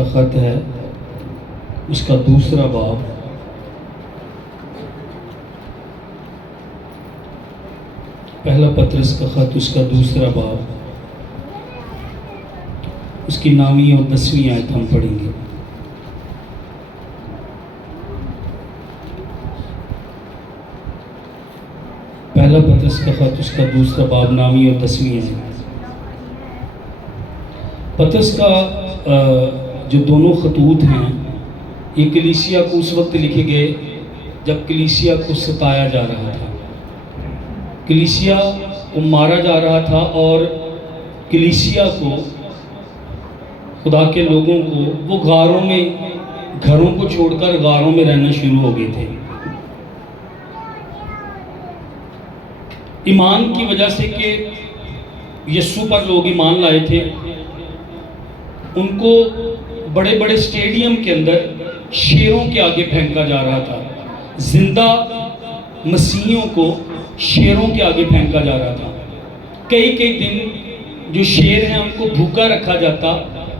کا خط ہے، اس کا دوسرا باب، پہلا پطرس کا خط اس کا دوسرا باب، اس کی 9ویں اور 10ویں آیت ہم پڑھیں گے۔ پہلا پطرس کا خط اس کا دوسرا باب، 9ویں اور 10ویں آیت۔ پطرس کا جو دونوں خطوط ہیں یہ کلیسیا کو اس وقت لکھے گئے جب کلیسیا کو ستایا جا رہا تھا، کلیسیا کو مارا جا رہا تھا، اور کلیسیا کو، خدا کے لوگوں کو، وہ غاروں میں، گھروں کو چھوڑ کر غاروں میں رہنا شروع ہو گئے تھے۔ ایمان کی وجہ سے کہ یسوع پر لوگ ایمان لائے تھے، ان کو بڑے بڑے اسٹیڈیم کے اندر شیروں کے آگے پھینکا جا رہا تھا، زندہ مسیحیوں کو شیروں کے آگے پھینکا جا رہا تھا۔ کئی دن جو شیر ہیں ان کو بھوکا رکھا جاتا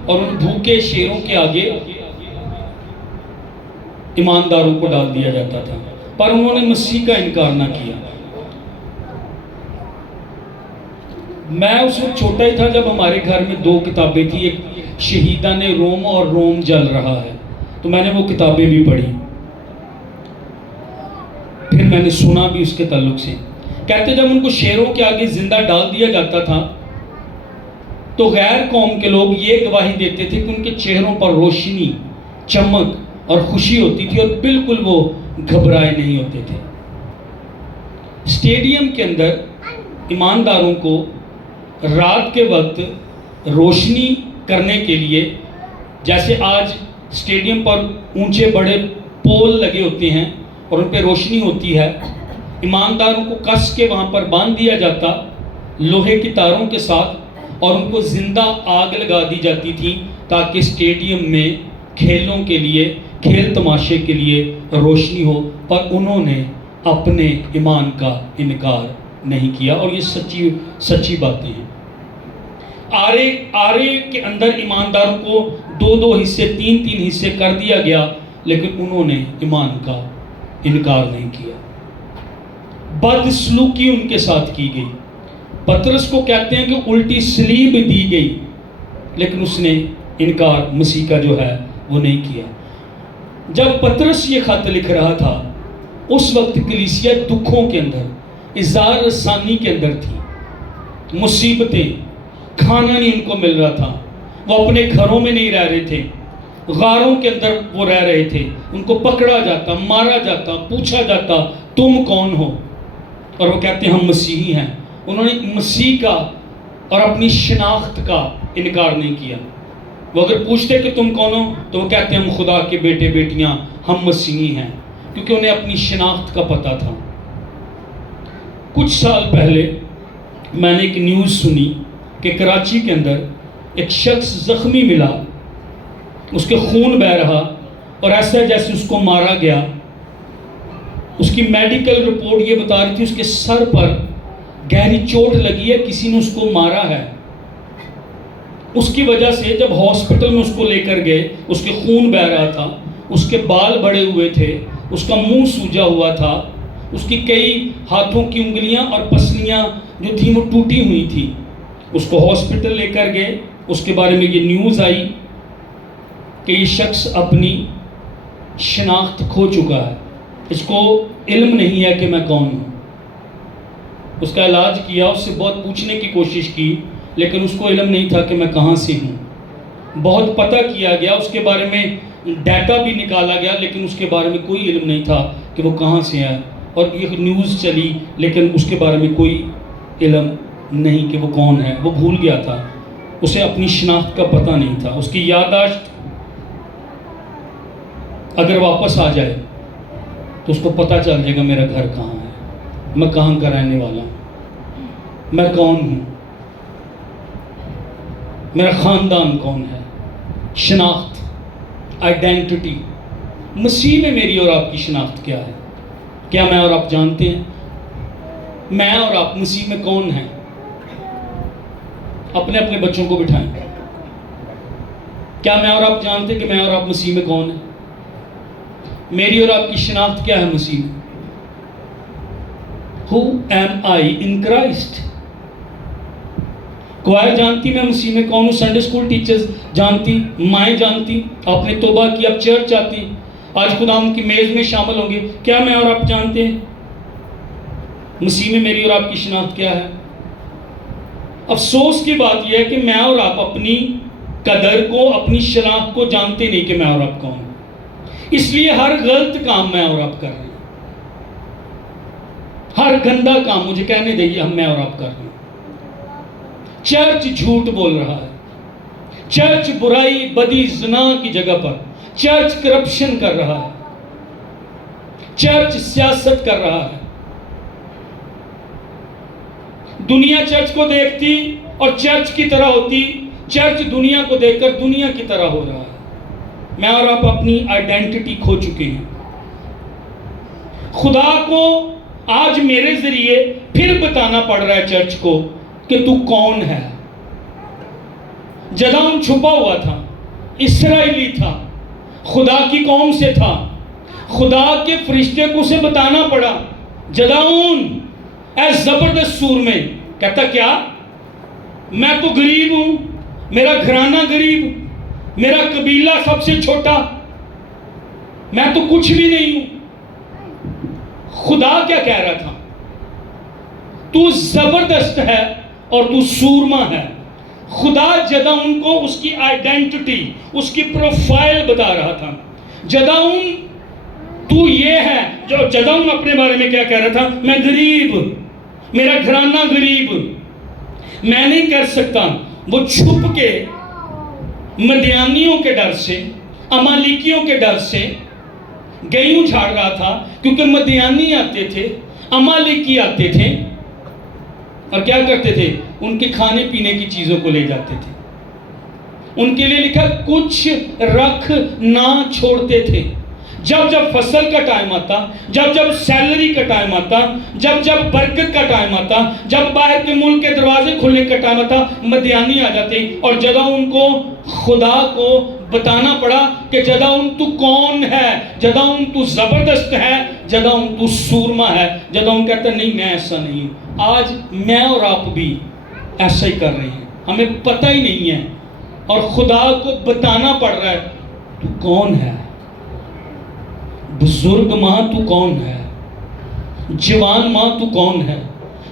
اور ان بھوکے شیروں کے آگے ایمانداروں کو ڈال دیا جاتا تھا، پر انہوں نے مسیح کا انکار نہ کیا۔ میں اس وقت چھوٹا ہی تھا جب ہمارے گھر میں 2 کتابیں تھیں، ایک شہیدان روم اور روم جل رہا ہے، تو میں نے وہ کتابیں بھی پڑھی، پھر میں نے سنا بھی اس کے تعلق سے۔ کہتے جب ان کو شیروں کے آگے زندہ ڈال دیا جاتا تھا تو غیر قوم کے لوگ یہ گواہی دیتے تھے کہ ان کے چہروں پر روشنی، چمک اور خوشی ہوتی تھی، اور بالکل وہ گھبرائے نہیں ہوتے تھے۔ اسٹیڈیم کے اندر ایمانداروں کو رات کے وقت روشنی کرنے کے لیے، جیسے آج اسٹیڈیم پر اونچے بڑے پول لگے ہوتے ہیں اور ان پہ روشنی ہوتی ہے، ایمانداروں کو کس کے وہاں پر باندھ دیا جاتا لوہے کی تاروں کے ساتھ، اور ان کو زندہ آگ لگا دی جاتی تھی تاکہ اسٹیڈیم میں کھیلوں کے لیے، کھیل تماشے کے لیے روشنی ہو۔ پر انہوں نے اپنے ایمان کا انکار نہیں کیا، اور یہ سچی باتیں ہیں۔ آرے کے اندر ایمانداروں کو 2 حصے، 3 حصے کر دیا گیا، لیکن انہوں نے ایمان کا انکار نہیں کیا۔ بدسلوکی ان کے ساتھ کی گئی۔ پطرس کو کہتے ہیں کہ الٹی صلیب دی گئی، لیکن اس نے انکار مسیح کا جو ہے وہ نہیں کیا۔ جب پطرس یہ خط لکھ رہا تھا اس وقت کلیسیا دکھوں کے اندر، اظہار رسانی کے اندر تھی، مصیبتیں، کھانا نہیں ان کو مل رہا تھا، وہ اپنے گھروں میں نہیں رہ رہے تھے، غاروں کے اندر وہ رہ رہے تھے، ان کو پکڑا جاتا، مارا جاتا، پوچھا جاتا تم کون ہو، اور وہ کہتے ہیں ہم مسیحی ہیں۔ انہوں نے مسیح کا اور اپنی شناخت کا انکار نہیں کیا۔ وہ اگر پوچھتے کہ تم کون ہو تو وہ کہتے ہیں ہم خدا کے بیٹے بیٹیاں، ہم مسیحی ہیں، کیونکہ انہیں اپنی شناخت کا پتہ تھا۔ کچھ سال پہلے میں نے ایک نیوز سنی کہ کراچی کے اندر ایک شخص زخمی ملا، اس کے خون بہہ رہا، اور ایسا جیسے اس کو مارا گیا۔ اس کی میڈیکل رپورٹ یہ بتا رہی تھی اس کے سر پر گہری چوٹ لگی ہے، کسی نے اس کو مارا ہے۔ اس کی وجہ سے جب ہاسپٹل میں اس کو لے کر گئے، اس کے خون بہہ رہا تھا، اس کے بال بڑے ہوئے تھے، اس کا منہ سوجا ہوا تھا، اس کی کئی ہاتھوں کی انگلیاں اور پسلیاں جو تھیں وہ ٹوٹی ہوئی تھی۔ اس کو ہاسپٹل لے کر گئے، اس کے بارے میں یہ نیوز آئی کہ یہ شخص اپنی شناخت کھو چکا ہے، اس کو علم نہیں ہے کہ میں کون ہوں۔ اس کا علاج کیا، اس سے بہت پوچھنے کی کوشش کی، لیکن اس کو علم نہیں تھا کہ میں کہاں سے ہوں۔ بہت پتہ کیا گیا، اس کے بارے میں ڈیٹا بھی نکالا گیا، لیکن اس کے بارے میں کوئی علم نہیں تھا کہ وہ کہاں سے ہے، اور یہ نیوز چلی لیکن اس کے بارے میں کوئی علم نہیں کہ وہ کون ہے، وہ بھول گیا تھا، اسے اپنی شناخت کا پتہ نہیں تھا۔ اس کی یادداشت اگر واپس آ جائے تو اس کو پتہ چل جائے گا میرا گھر کہاں ہے، میں کہاں کا رہنے والا ہوں، میں کون ہوں، میرا خاندان کون ہے۔ شناخت، آئیڈینٹی۔ مسیح میں میری اور آپ کی شناخت کیا ہے؟ کیا میں اور آپ جانتے ہیں میں اور آپ مسیح میں کون ہیں؟ اپنے اپنے بچوں کو بٹھائیں، کیا میں اور آپ جانتے کہ میں اور آپ مسیح میں کون ہیں؟ میری اور آپ کی شناخت کیا ہے مسیح میں؟ Who am I in Christ؟ کوائر جانتی میں مسیح میں کون ہوں، سنڈے اسکول ٹیچرز جانتی، مائیں جانتی، آپ نے توبہ کی، اب چرچ آتی، آج خدا ان کی میز میں شامل ہوں گے. کیا میں اور آپ جانتے ہیں مسیح میں میری اور آپ کی شناخت کیا ہے؟ افسوس کی بات یہ ہے کہ میں اور آپ اپنی قدر کو، اپنی شناخت کو جانتے نہیں کہ میں اور آپ کون ہوں. اس لیے ہر غلط کام میں اور آپ کر رہے ہیں، ہر گندا کام مجھے کہنے دیں ہم میں اور آپ کر رہے ہیں. چرچ جھوٹ بول رہا ہے، چرچ برائی بدی زنا کی جگہ پر، چرچ کرپشن کر رہا ہے، چرچ سیاست کر رہا ہے. دنیا چرچ کو دیکھتی اور چرچ کی طرح ہوتی، چرچ دنیا کو دیکھ کر دنیا کی طرح ہو رہا ہے. میں اور آپ اپنی آئیڈینٹی کھو چکے ہیں. خدا کو آج میرے ذریعے پھر بتانا پڑ رہا ہے چرچ کو کہ تو کون ہے. جدعون چھپا ہوا تھا، اسرائیلی تھا، خدا کی قوم سے تھا، خدا کے فرشتے کو اسے بتانا پڑا. جدعون اے زبردست سور میں کہتا کیا؟ میں تو غریب ہوں، میرا گھرانہ غریب، میرا قبیلہ سب سے چھوٹا، میں تو کچھ بھی نہیں ہوں. خدا کیا کہہ رہا تھا؟ تو زبردست ہے اور تو سورما ہے. خدا جدعون کو اس کی آئیڈینٹی، اس کی پروفائل بتا رہا تھا. جدعون تو یہ ہے. جو جدعون اپنے بارے میں کیا کہہ رہا تھا؟ میں غریب، میرا گھرانہ غریب، میں نہیں کر سکتا. وہ چھپ کے مدیانیوں کے ڈر سے، امالیکیوں کے ڈر سے گیہوں جھاڑ رہا تھا، کیونکہ مدیانی آتے تھے، امالیکی آتے تھے اور کیا کرتے تھے؟ ان کے کھانے پینے کی چیزوں کو لے جاتے تھے. ان کے لیے لکھا کچھ رکھ نہ چھوڑتے تھے. جب جب فصل کا ٹائم آتا، جب جب سیلری کا ٹائم آتا، جب جب برکت کا ٹائم آتا، جب باہر کے ملک کے دروازے کھلنے کا ٹائم آتا، مدیانی آ جاتے اور جدعون کو خدا کو بتانا پڑا کہ جدعون تو کون ہے. جدعون تو زبردست ہے، جدعون تو سورما ہے. جدعون کہتا نہیں میں ایسا نہیں ہوں. آج میں اور آپ بھی ایسا ہی کر رہے ہیں، ہمیں پتہ ہی نہیں ہے اور خدا کو بتانا پڑ رہا ہے تو کون ہے. بزرگ ماں تو کون ہے، جوان ماں تو کون ہے،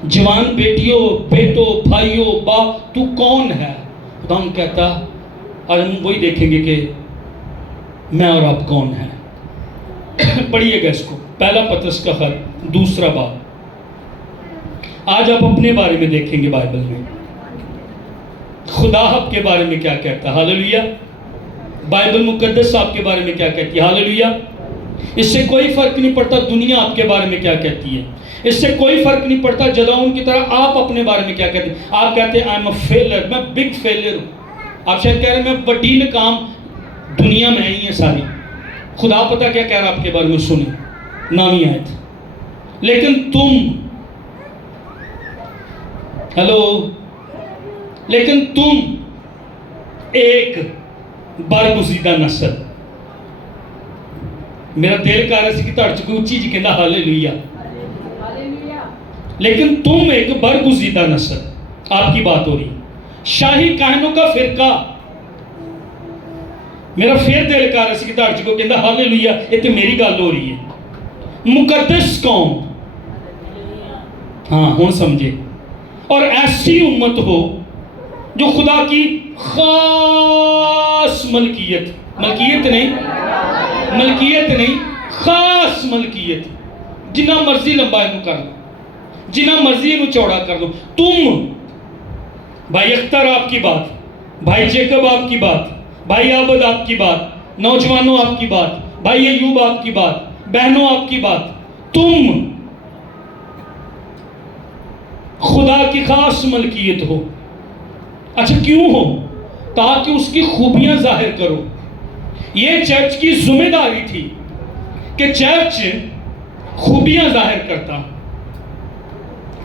جوان بیٹیوں بیٹوں بھائیوں باپ تو کون ہے. خدا ہم کہتا اور ہم وہی دیکھیں گے کہ میں اور آپ کون ہیں. پڑھیے گا اس کو، پہلا پطرس کا خط دوسرا باب. آج آپ اپنے بارے میں دیکھیں گے بائبل میں خدا آپ کے بارے میں کیا کہتا ہے. ہاللیلویا. بائبل مقدس آپ کے بارے میں کیا کہتی ہے. ہاللیلویا. اس سے کوئی فرق نہیں پڑتا دنیا آپ کے بارے میں کیا کہتی ہے، اس سے کوئی فرق نہیں پڑتا جدعون کی طرح آپ اپنے بارے میں کیا کہتے ہیں. آپ کہتے ہیں آئی ایم اے فیلر، میں بگ فیلر ہوں. آپ شاید کہہ رہے ہیں میں بڑی ناکام دنیا میں ہی ہے ساری. خدا پتہ کیا کہہ رہا آپ کے بارے میں، سنیں نامی آیت. لیکن تم، ہیلو، لیکن تم ایک برگزیدہ نسل. میرا دل کہہ رہا سی کہ تڑ چکی اچھی جی کہنا ہاللیلویا. لیکن تم ایک برگزیدہ نسل، آپ کی بات ہو رہی، شاہی کہنوں کا فرقہ. میرا پھر دل کہہ رہا سی کہ تڑ چکی کہنا ہاللیلویا. یہ تو میری گل ہو رہی ہے. مقدس قوم، ہاں ہوں سمجھے. اور ایسی امت ہو جو خدا کی خاص ملکیت نہیں، خاص ملکیت، جنہ مرضی لمبا انہوں کر لو، جنہ مرضی انہوں چوڑا کر لو. تم، بھائی اختر آپ کی بات، بھائی جیکب آپ کی بات، بھائی عابد آپ کی بات، نوجوانوں آپ کی بات، بھائی ایوب آپ کی بات، بہنوں آپ کی بات، تم خدا کی خاص ملکیت ہو. اچھا کیوں ہو؟ تاکہ اس کی خوبیاں ظاہر کرو. یہ چرچ کی ذمہ داری تھی کہ چرچ خوبیاں ظاہر کرتا.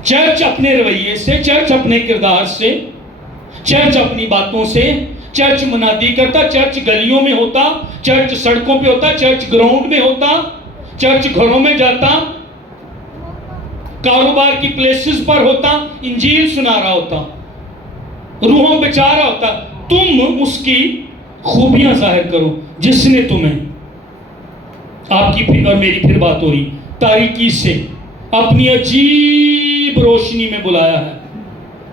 چرچ اپنے رویے سے، چرچ اپنے کردار سے، چرچ اپنی باتوں سے چرچ منادی کرتا، چرچ گلیوں میں ہوتا، چرچ سڑکوں پہ ہوتا، چرچ گراؤنڈ میں ہوتا، چرچ گھروں میں جاتا، کاروبار کی پلیسز پر ہوتا، انجیل سنا رہا ہوتا، روحوں بچا رہا ہوتا۔ تم اس کی خوبیاں ظاہر کرو جس نے تمہیں، آپ کی پھر اور میری پھر بات ہو رہی، تاریکی سے اپنی عجیب روشنی میں بلایا ہے۔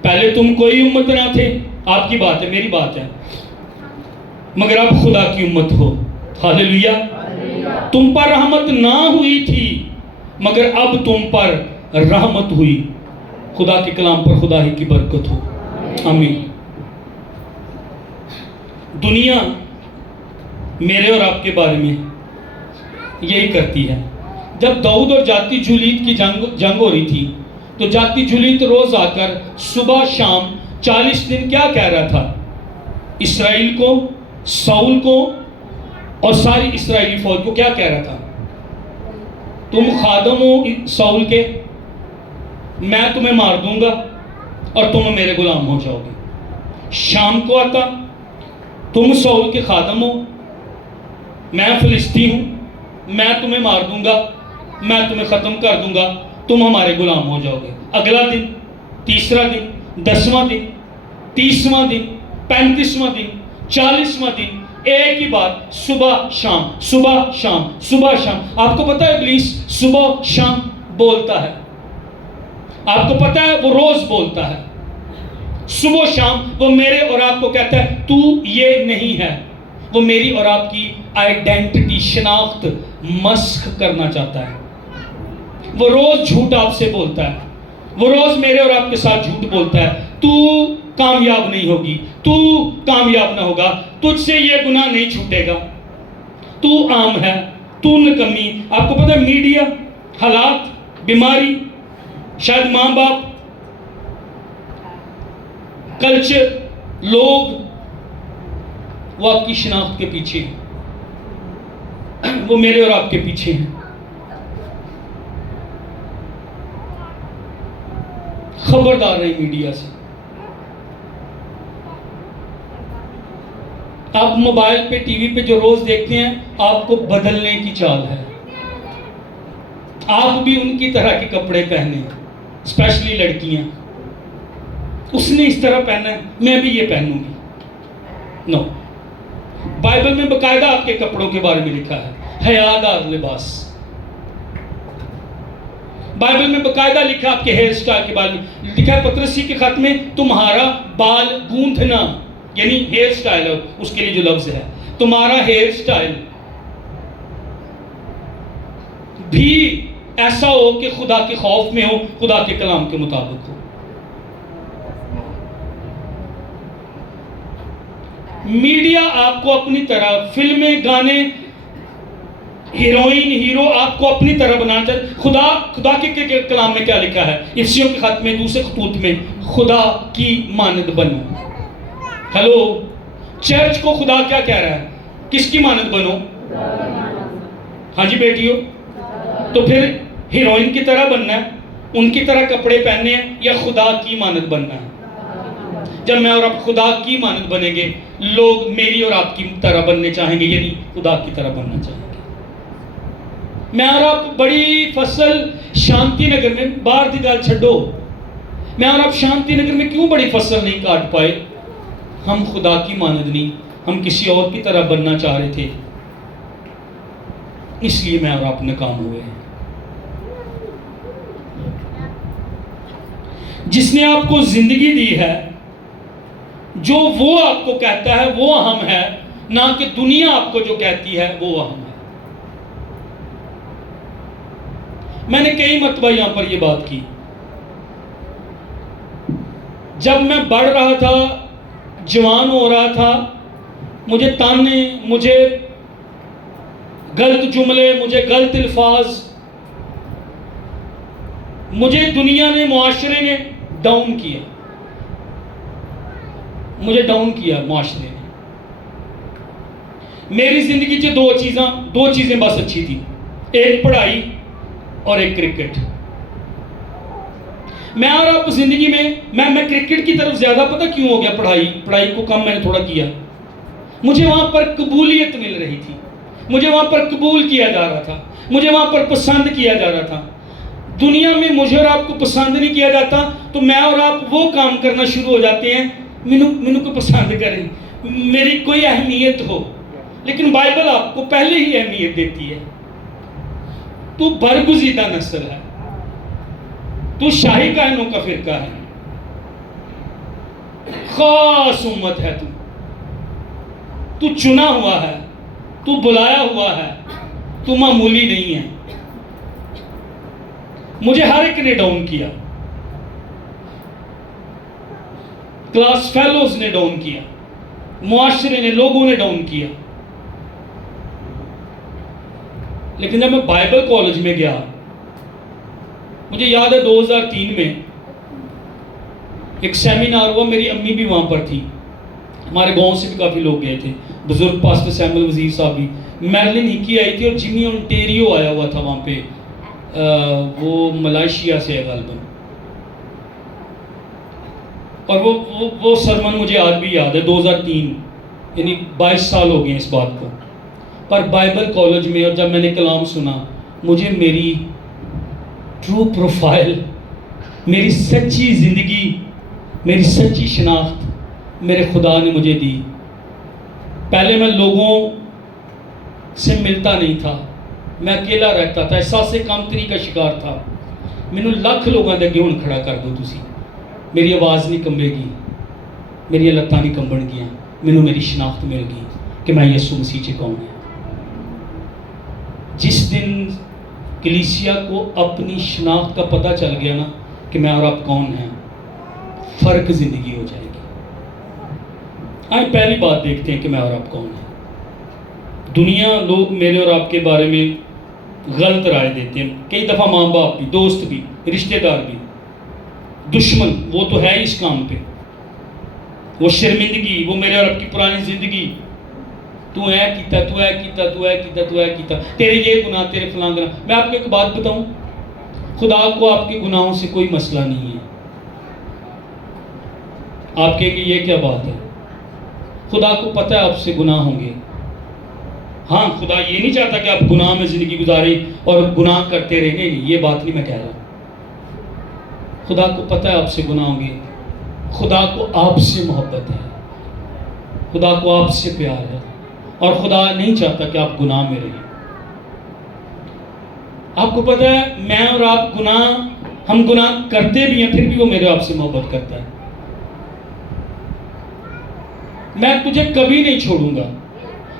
پہلے تم کوئی امت نہ تھے، آپ کی بات ہے، میری بات ہے، مگر اب خدا کی امت ہو۔ ہاللیلویا۔ تم پر رحمت نہ ہوئی تھی مگر اب تم پر رحمت ہوئی۔ خدا کے کلام پر خدا ہی کی برکت ہو، آمین۔ دنیا میرے اور آپ کے بارے میں یہی کرتی ہے۔ جب داؤد اور جاتی جولیت کی جنگ ہو رہی تھی تو جاتی جولیت روز آ کر صبح شام 40 دن کیا کہہ رہا تھا؟ اسرائیل کو، ساؤل کو اور ساری اسرائیلی فوج کو کیا کہہ رہا تھا؟ تم خادم ہو ساؤل کے، میں تمہیں مار دوں گا اور تم میرے غلام ہو جاؤ گے۔ شام کو آتا، تم ساؤل کے خادم ہو، میں فلسطین ہوں، میں تمہیں مار دوں گا، میں تمہیں ختم کر دوں گا، تم ہمارے غلام ہو جاؤ گے۔ اگلا دن، تیسرا دن، 10واں دن، 30واں دن، 35واں دن، 40واں دن، ایک ہی بات، صبح شام، صبح شام، صبح شام۔ آپ کو پتہ ہے ابلیس صبح شام بولتا ہے، آپ کو پتہ ہے وہ روز بولتا ہے، صبح شام وہ میرے اور آپ کو کہتا ہے تو یہ نہیں ہے۔ وہ میری اور آپ کی آئیڈینٹی، شناخت مسخ کرنا چاہتا ہے۔ وہ روز جھوٹ آپ سے بولتا ہے، وہ روز میرے اور آپ کے ساتھ جھوٹ بولتا ہے، تو کامیاب نہیں ہوگی، تو کامیاب نہ ہوگا، تجھ سے یہ گناہ نہیں چھوٹے گا، تو عام ہے، تو نکمی۔ آپ کو پتہ ہے میڈیا، حالات، بیماری، شاید ماں باپ، کلچر، لوگ، وہ آپ کی شناخت کے پیچھے ہیں، وہ میرے اور آپ کے پیچھے ہیں۔ خبردار رہی میڈیا سے۔ آپ موبائل پہ، ٹی وی پہ جو روز دیکھتے ہیں، آپ کو بدلنے کی چال ہے۔ آپ بھی ان کی طرح کے کپڑے پہنے، اسپیشلی لڑکیاں۔ اس نے اس طرح پہنا ہے، میں بھی یہ پہنوں گی۔ نو، بائبل میں باقاعدہ آپ کے کپڑوں کے بارے میں لکھا ہے، حیادار لباس۔ بائبل میں باقاعدہ لکھا ہے آپ کے ہیئر سٹائل کے بارے میں، لکھا ہے پطرسی کے خط میں، تمہارا بال گونتھنا، یعنی ہیئر سٹائل ہے اس کے لیے جو لفظ ہے، تمہارا ہیئر سٹائل بھی ایسا ہو کہ خدا کے خوف میں ہو، خدا کے کلام کے مطابق ہو۔ میڈیا آپ کو اپنی طرح، فلمیں، گانے، ہیروئن، ہیرو آپ کو اپنی طرح بنانا چاہتے۔ خدا کے کلام میں کیا لکھا ہے؟ افسیوں کے خط میں، دوسرے خطوط میں، خدا کی مانند بنو۔ ہلو، چرچ کو خدا کیا کہہ رہا ہے؟ کس کی مانند بنو؟ ہاں جی بیٹیوں، تو پھر ہیروئن کی طرح بننا ہے، ان کی طرح کپڑے پہننے ہیں، یا خدا کی مانند بننا ہے؟ جب میں اور آپ خدا کی مانند بنیں گے، لوگ میری اور آپ کی طرح بننے چاہیں گے، یعنی خدا کی طرح بننا چاہیں گے۔ میں اور آپ بڑی فصل شانتی نگر میں، باہر دی گل چھڈو، میں اور آپ شانتی نگر میں کیوں بڑی فصل نہیں کاٹ پائے؟ ہم خدا کی مانند نہیں، ہم کسی اور کی طرح بننا چاہ رہے تھے، اس لیے میں اور آپ ناکام ہوئے ہیں۔ جس نے آپ کو زندگی دی ہے، جو وہ آپ کو کہتا ہے وہ اہم ہے، نہ کہ دنیا آپ کو جو کہتی ہے وہ اہم ہے۔ میں نے کئی مرتبہ یہاں پر یہ بات کی، جب میں بڑھ رہا تھا، جوان ہو رہا تھا، مجھے تانے، مجھے غلط جملے، مجھے غلط الفاظ، مجھے دنیا نے، معاشرے نے ڈاؤن کیا، مجھے ڈاؤن کیا معاشرے نے۔ میری زندگی سے دو چیزیں بس اچھی تھی، ایک پڑھائی اور ایک کرکٹ۔ میں اور آپ زندگی میں، میں کرکٹ کی طرف زیادہ، پتہ کیوں ہو گیا؟ پڑھائی کو کم میں نے تھوڑا کیا، مجھے وہاں پر قبولیت مل رہی تھی، مجھے وہاں پر قبول کیا جا رہا تھا، مجھے وہاں پر پسند کیا جا رہا تھا۔ دنیا میں مجھے اور آپ کو پسند نہیں کیا جاتا تو میں اور آپ وہ کام کرنا شروع ہو جاتے ہیں مینو کو پسند کریں، میری کوئی اہمیت ہو۔ لیکن بائبل آپ کو پہلے ہی اہمیت دیتی ہے۔ تو برگزیدہ نسل ہے، تو شاہی کائنوں کا فرقہ ہے، خاص امت ہے، تو چنا ہوا ہے، تو بلایا ہوا ہے، تو معمولی نہیں ہے۔ مجھے ہر ایک نے ڈاؤن کیا، کلاس فیلوز نے ڈاؤن کیا، معاشرے نے، لوگوں نے ڈاؤن کیا۔ لیکن جب میں بائبل کالج میں گیا، مجھے یاد ہے 2003 میں ایک سیمینار ہوا، میری امی بھی وہاں پر تھی، ہمارے گاؤں سے بھی کافی لوگ گئے تھے، بزرگ پاسٹر سیمول وزیر صاحب بھی، میرلن ہکی آئی تھی، اور جمی اونٹیریو آیا ہوا تھا وہاں پہ، وہ ملائیشیا سے ہے غالباً، اور وہ سرمن مجھے آج بھی یاد ہے، 2003 یعنی 22 سال ہو گئے اس بات کو۔ پر بائبل کالج میں اور جب میں نے کلام سنا، مجھے میری ٹرو پروفائل، میری سچی زندگی، میری سچی شناخت میرے خدا نے مجھے دی۔ پہلے میں لوگوں سے ملتا نہیں تھا، میں اکیلا رہتا تھا، احساس کمتری کا شکار تھا۔ مینوں لاکھ لوگوں دے اگے ہن کھڑا کر دو تسی، میری آواز نہیں کمبے گی، میری لتاں نہیں کمبن گیاں، مینوں میری شناخت مل گئی کہ میں یسوع مسیح چ کون ہے۔ جس دن کلیسیا کو اپنی شناخت کا پتہ چل گیا نا کہ میں اور آپ کون ہیں، فرق زندگی ہو جائے گی۔ آئیں پہلی بات دیکھتے ہیں کہ میں اور آپ کون ہیں۔ دنیا، لوگ میرے اور آپ کے بارے میں غلط رائے دیتے ہیں، کئی دفعہ ماں باپ بھی، دوست بھی، رشتہ دار بھی، دشمن، وہ تو ہے اس کام پہ، وہ شرمندگی، وہ میرے اور آپ کی پرانی زندگی، تو اے کیتا، تو اے کیتا، تو اے کیتا، تو اے کیتا، تیرے یہ گناہ، تیرے فلاں گناہ۔ میں آپ کو ایک بات بتاؤں، خدا کو آپ کے گناہوں سے کوئی مسئلہ نہیں ہے۔ آپ کہیں کہ یہ کیا بات ہے؟ خدا کو پتہ ہے آپ سے گناہ ہوں گے۔ ہاں، خدا یہ نہیں چاہتا کہ آپ گناہ میں زندگی گزاریں اور گناہ کرتے رہیں، نہیں، یہ بات نہیں میں کہہ رہا۔ خدا کو پتہ ہے آپ سے گناہ ہوں گے، خدا کو آپ سے محبت ہے، خدا کو آپ سے پیار ہے، اور خدا نہیں چاہتا کہ آپ گناہ میں رہیں۔ آپ کو پتہ ہے میں اور آپ ہم گناہ کرتے بھی ہیں، پھر بھی وہ میرے آپ سے محبت کرتا ہے۔ میں تجھے کبھی نہیں چھوڑوں گا،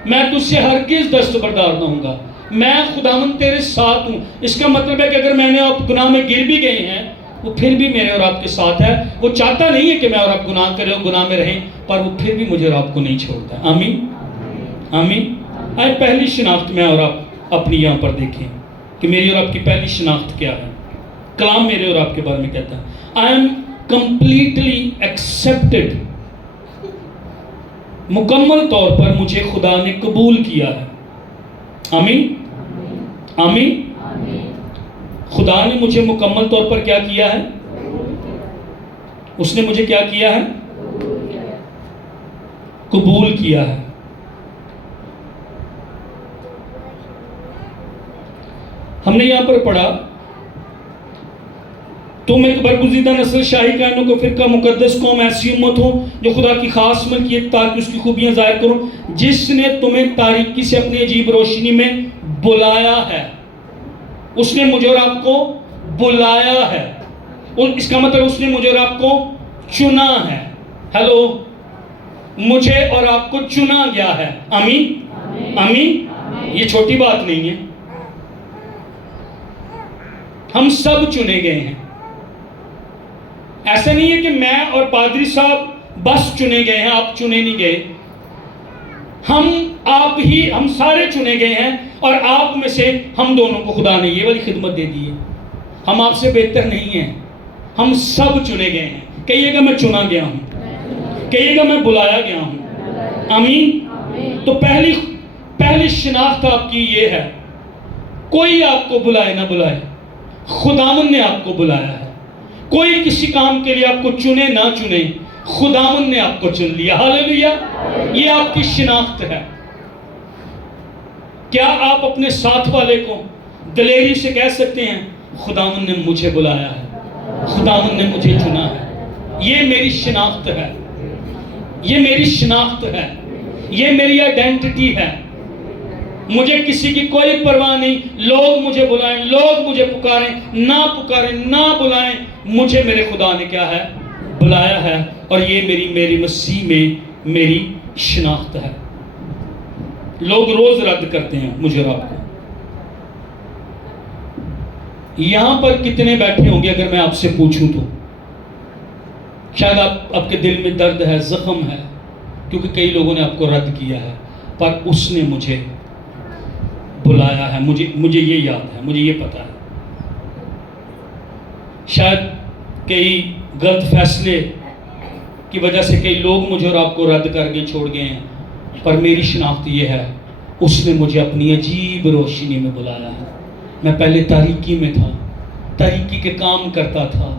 میں تجھ سے ہرگز دستبردار نہ ہوں گا، میں خداوند تیرے ساتھ ہوں۔ اس کا مطلب ہے کہ اگر میں نے آپ گناہ میں گر بھی گئے ہیں، وہ پھر بھی میرے اور آپ کے ساتھ ہے۔ وہ چاہتا نہیں ہے کہ میں اور آپ گناہ کریں اور گناہ میں رہیں، پر وہ پھر بھی مجھے اور آپ کو نہیں چھوڑتا ہے۔ آمین، آمین۔ آئے پہلی شناخت میں اور آپ اپنی یہاں پر دیکھیں کہ میری اور آپ کی پہلی شناخت کیا ہے۔ کلام میرے اور آپ کے بارے میں کہتا ہے I am completely accepted، مکمل طور پر مجھے خدا نے قبول کیا ہے۔ آمین، آمین۔ خدا نے مجھے مکمل طور پر کیا کیا ہے؟ اس نے مجھے کیا کیا ہے؟ قبول کیا ہے۔ ہم نے یہاں پر پڑھا، تم ایک برگزیدہ نسل، شاہی کائنوں کا فرقہ، مقدس قوم، ایسی امت ہو جو خدا کی خاص ملکیت، تاکہ اس کی خوبیاں ظاہر کرو، جس نے تمہیں تاریکی سے اپنی عجیب روشنی میں بلایا ہے۔ اس نے مجھے اور آپ کو بلایا ہے، اس کا مطلب اس نے مجھے اور آپ کو چنا ہے۔ ہیلو، مجھے اور آپ کو چنا گیا ہے۔ آمین، آمین۔ یہ چھوٹی بات نہیں ہے، ہم سب چنے گئے ہیں۔ ایسا نہیں ہے کہ میں اور پادری صاحب بس چنے گئے ہیں، آپ چنے نہیں گئے۔ ہم سارے چنے گئے ہیں، اور آپ میں سے ہم دونوں کو خدا نے یہ والی خدمت دے دی ہے۔ ہم آپ سے بہتر نہیں ہیں، ہم سب چنے گئے ہیں۔ کہیے گا میں چنا گیا ہوں، کہیے گا میں بلایا گیا ہوں۔ آمین۔ تو پہلی شناخت آپ کی یہ ہے، کوئی آپ کو بلائے نہ بلائے، خداوند نے آپ کو بلایا ہے۔ کوئی کسی کام کے لیے آپ کو چنے نہ چنے، خداوند نے آپ کو چن لیا. ہاللیلویا. یہ آپ کی شناخت ہے. کیا آپ اپنے ساتھ والے کو دلیری سے کہہ سکتے ہیں خداوند نے مجھے بلایا ہے, خداوند نے مجھے چنا ہے, یہ میری شناخت ہے, یہ میری شناخت ہے, یہ میری آئیڈینٹی ہے. مجھے کسی کی کوئی پرواہ نہیں. لوگ مجھے بلائیں, لوگ مجھے پکاریں, نہ بلائیں, مجھے میرے خدا نے کیا ہے, بلایا ہے. اور یہ میری مسیح میں میری شناخت ہے. لوگ روز رد کرتے ہیں مجھے اور آپ کو. یہاں پر کتنے بیٹھے ہوں گے اگر میں آپ سے پوچھوں تو شاید آپ کے دل میں درد ہے, زخم ہے, کیونکہ کئی لوگوں نے آپ کو رد کیا ہے, پر اس نے مجھے بلایا ہے. مجھے یہ یاد ہے, مجھے یہ پتا ہے. شاید کئی غلط فیصلے کی وجہ سے کئی لوگ مجھے اور آپ کو رد کر کے چھوڑ گئے ہیں, پر میری شناخت یہ ہے, اس نے مجھے اپنی عجیب روشنی میں بلایا ہے. میں پہلے تاریکی میں تھا, تاریکی کے کام کرتا تھا,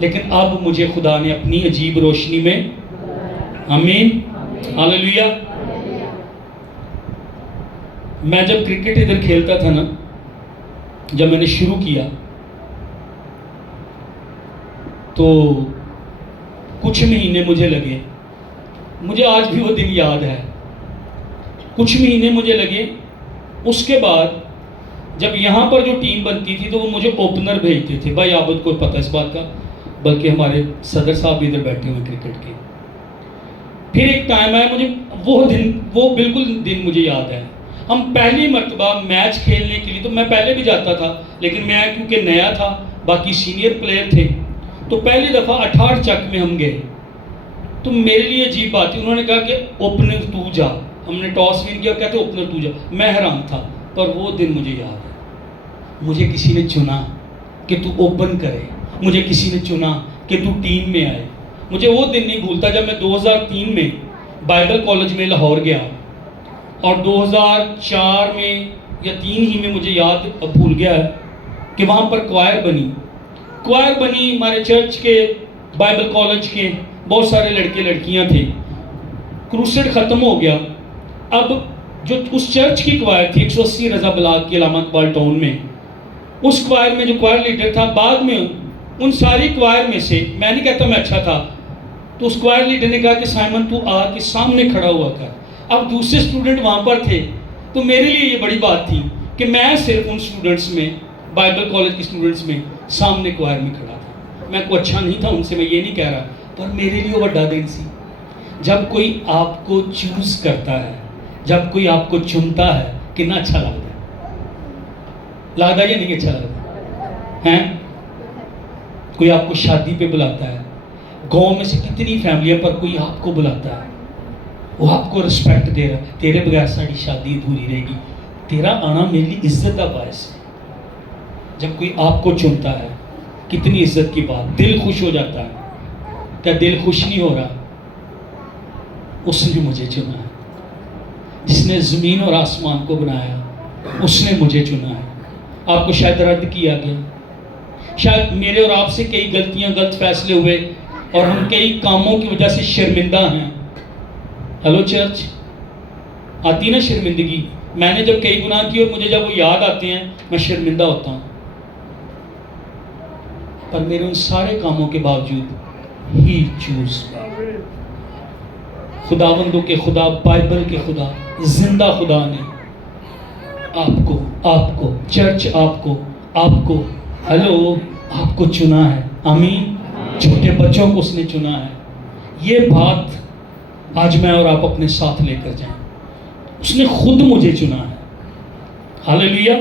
لیکن اب مجھے خدا نے اپنی عجیب روشنی میں, آمین, ہاللیلویا. میں جب کرکٹ ادھر کھیلتا تھا نا, جب میں نے شروع کیا تو کچھ مہینے مجھے لگے, مجھے آج بھی وہ دن یاد ہے, کچھ مہینے مجھے لگے. اس کے بعد جب یہاں پر جو ٹیم بنتی تھی تو وہ مجھے اوپنر بھیجتے تھے. بھائی عابد کو پتہ اس بات کا, بلکہ ہمارے صدر صاحب بھی ادھر بیٹھے ہوئے کرکٹ کے. پھر ایک ٹائم آیا, مجھے وہ بالکل دن مجھے یاد ہے. ہم پہلی مرتبہ میچ کھیلنے کے لیے, تو میں پہلے بھی جاتا تھا لیکن میں کیونکہ نیا تھا, باقی سینئر پلیئر تھے, تو پہلی دفعہ 68 چک میں ہم گئے. تو میرے لیے عجیب بات تھی. انہوں نے کہا کہ اوپنر تو جا. ہم نے ٹاس ون کیا, کہتے اوپنر تو جا. میں حیران تھا, پر وہ دن مجھے یاد ہے. مجھے کسی نے چنا کہ تو اوپن کرے, مجھے کسی نے چنا کہ تو ٹیم میں آئے. مجھے وہ دن نہیں بھولتا جب میں 2003 میں بائبل کالج میں لاہور گیا, اور 2004 میں یا 3 ہی میں مجھے یاد بھول گیا ہے کہ وہاں پر کوائر بنی ہمارے چرچ کے, بائبل کالج کے بہت سارے لڑکے لڑکیاں تھے. کروسیڈ ختم ہو گیا. اب جو اس چرچ کی کوائر تھی 180 رضا بلاک کی علامت اقبال ٹاؤن میں, اس کوائر میں جو کوائر لیڈر تھا, بعد میں ان ساری کوائر میں سے, میں نہیں کہتا میں اچھا تھا, تو اس کوائر لیڈر نے کہا کہ سائمن تو آ کے سامنے کھڑا ہوا کر. اب دوسرے اسٹوڈنٹ وہاں پر تھے, تو میرے لیے یہ بڑی بات تھی کہ میں صرف ان اسٹوڈنٹس میں, بائبل کالج کے اسٹوڈنٹس میں سامنے کوائر میں کھڑا تھا. میں کوئی اچھا نہیں تھا ان سے, میں یہ نہیں کہہ رہا, پر میرے لیے وہ بڑا دن سی. جب کوئی آپ کو چوز کرتا ہے, جب کوئی آپ کو چنتا ہے, کتنا اچھا لگتا ہے یا نہیں اچھا لگتا ہے؟ کوئی آپ کو شادی پہ بلاتا ہے, گاؤں میں سے کتنی فیملیاں, پر کوئی آپ کو بلاتا ہے, وہ آپ کو رسپیکٹ دے رہا ہے. تیرے بغیر ساری شادی ادھوری رہے گی, تیرا آنا میرے لیے عزت کا باعث ہے. جب کوئی آپ کو چنتا ہے, کتنی عزت کی بات, دل خوش ہو جاتا ہے. کیا دل خوش نہیں ہو رہا؟ اس نے مجھے چنا ہے. جس نے زمین اور آسمان کو بنایا, اس نے مجھے چنا ہے. آپ کو شاید رد کیا گیا, شاید میرے اور آپ سے کئی غلطیاں, غلط فیصلے ہوئے, اور ہم کئی کاموں کی وجہ سے شرمندہ ہیں. ہلو چرچ, آتی نا شرمندگی؟ میں نے جب کئی گناہ کیے اور مجھے جب وہ یاد آتے ہیں میں شرمندہ ہوتا ہوں. پر میرے ان سارے کاموں کے باوجود ہی چوز, خداوندوں کے خدا, بائبل کے خدا, زندہ خدا نے آپ کو چرچ, آپ کو ہلو, آپ کو چنا ہے. آمین. چھوٹے بچوں کو اس نے چنا ہے. یہ بات آج میں اور آپ اپنے ساتھ لے کر جائیں. اس نے خود مجھے چنا ہے. ہاللیلویا.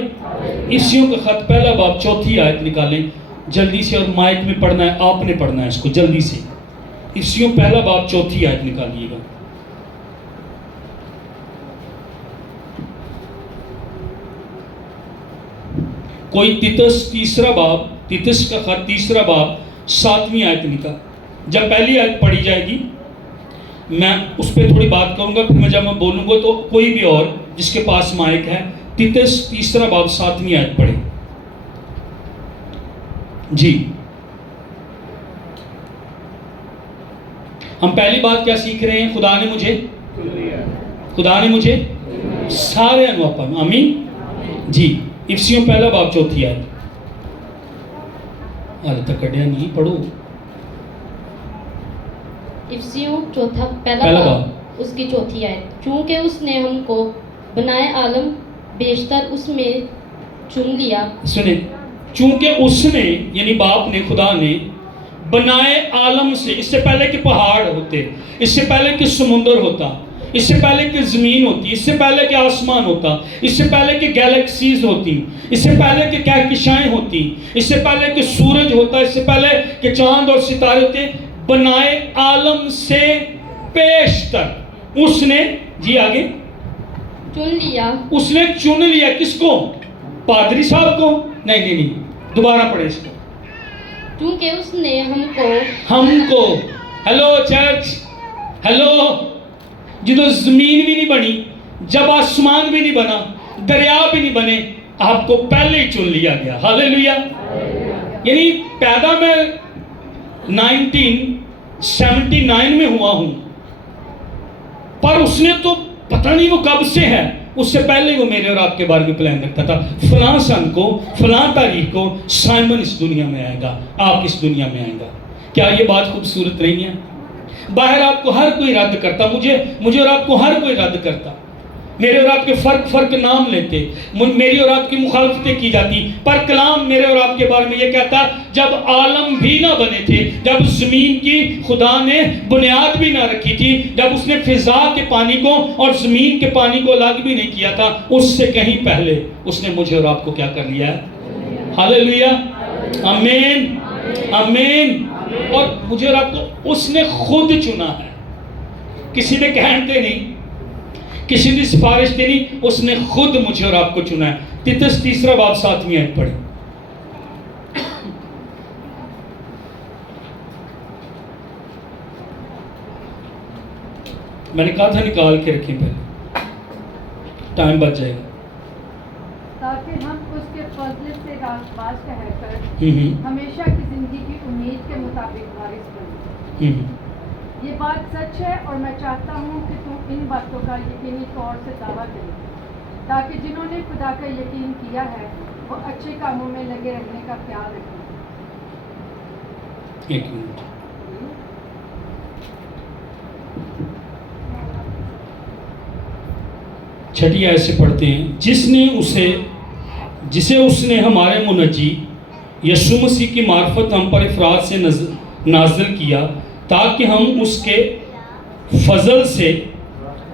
عیسیوں کا خط پہلا باب 4 آیت نکالیں جلدی سے, اور مائک میں پڑھنا ہے, آپ نے پڑھنا ہے اس کو جلدی سے. عیسیوں پہلا باب 4 آیت نکالیے گا. کوئی تیتس کا خط 3 باب 7 آیت نکال. جب پہلی آیت پڑھی جائے گی میں اس پہ تھوڑی بات کروں گا, پھر جب میں بولوں گا تو کوئی بھی اور جس کے پاس مائک ہے, تیتس 3 باب 7 آیت پڑھے. جی ہم پہلی بات کیا سیکھ رہے ہیں؟ خدا نے مجھے سارے انواع پر، آمین جی۔ افسیوں پہلا باب 4 آیت، آج تک کڑیا نہیں، پڑھو۔ افسیوں پہلا باب اس کی 4 آیت، چونکہ اس نے ہم کو بنائے عالم بیشتر اس میں چن لیا۔ سنیں، چونکہ اس نے یعنی باپ نے، خدا نے بنائے عالم سے، اس سے پہلے کہ پہاڑ ہوتے، اس سے پہلے کہ سمندر ہوتا، اس سے پہلے کہ زمین ہوتی، اس سے پہلے کہ آسمان ہوتا، اس سے پہلے کہ گیلیکسیز ہوتی، اس سے پہلے کہ کہکشائیں ہوتی، اس سے پہلے کہ سورج ہوتا، اس سے پہلے کہ چاند اور ستارے ہوتے، بنائے عالم سے پیشتر اس نے، جی آگے، چن لیا۔ اس نے چن لیا کس کو؟ پادری صاحب کو؟ نہیں، دوبارہ پڑھیں اس کو۔ چونکہ اس نے ہم کو، ہیلو چرچ، ہیلو، جدو زمین بھی نہیں بنی، جب آسمان بھی نہیں بنا، دریا بھی نہیں بنے، آپ کو پہلے ہی چن لیا گیا۔ ہاللیلویا۔ یعنی پیدا میں 1979 میں ہوا ہوں، پر اس نے تو پتہ نہیں وہ کب سے ہے، اس سے پہلے وہ میرے اور آپ کے بارے میں پلان رکھتا تھا، فلاں سن کو، فلاں تاریخ کو سائمن اس دنیا میں آئے گا، آپ اس دنیا میں آئے گا۔ کیا یہ بات خوبصورت نہیں ہے؟ باہر آپ کو ہر کوئی رد کرتا، مجھے اور آپ کو ہر کوئی رد کرتا، میرے اور آپ کے فرق نام لیتے، میری اور آپ کی مخالفتیں کی جاتی، پر کلام میرے اور آپ کے بارے میں یہ کہتا، جب عالم بھی نہ بنے تھے، جب زمین کی خدا نے بنیاد بھی نہ رکھی تھی، جب اس نے فضا کے پانی کو اور زمین کے پانی کو الگ بھی نہیں کیا تھا، اس سے کہیں پہلے اس نے مجھے اور آپ کو کیا کر لیا ہے؟ ہاللیلویا، آمین آمین۔ اور مجھے اور آپ کو اس نے خود چنا ہے، کسی نے کہتے نہیں، کسی نے سفارش دی نہیں، اس نے خود مجھے اور آپ کو چنا ہے۔ تیتس 3 باب 7 آیت پڑھیں۔ میں نے کہا تھا نکال کے رکھیں، پہلے ٹائم بچ جائے گا، تاکہ ہم اس کے فضل سے راست باز ٹھہر کر ہمیشہ کی زندگی کی امید کے مطابق وارث بنیں۔ یہ بات سچ ہے اور میں چاہتا ہوں کہ تم ان باتوں کا یقینی طور سے دعویٰ کریں، تاکہ جنہوں نے خدا کا یقین کیا ہے وہ اچھے کاموں میں لگے رہنے کا خیال رکھیں۔ ایک منٹ، چھٹی آیت سے پڑھتے ہیں۔ جسے اس نے ہمارے منجی یسوع مسیح کی معرفت ہم پر افراد سے نازل کیا، تاکہ ہم اس کے فضل سے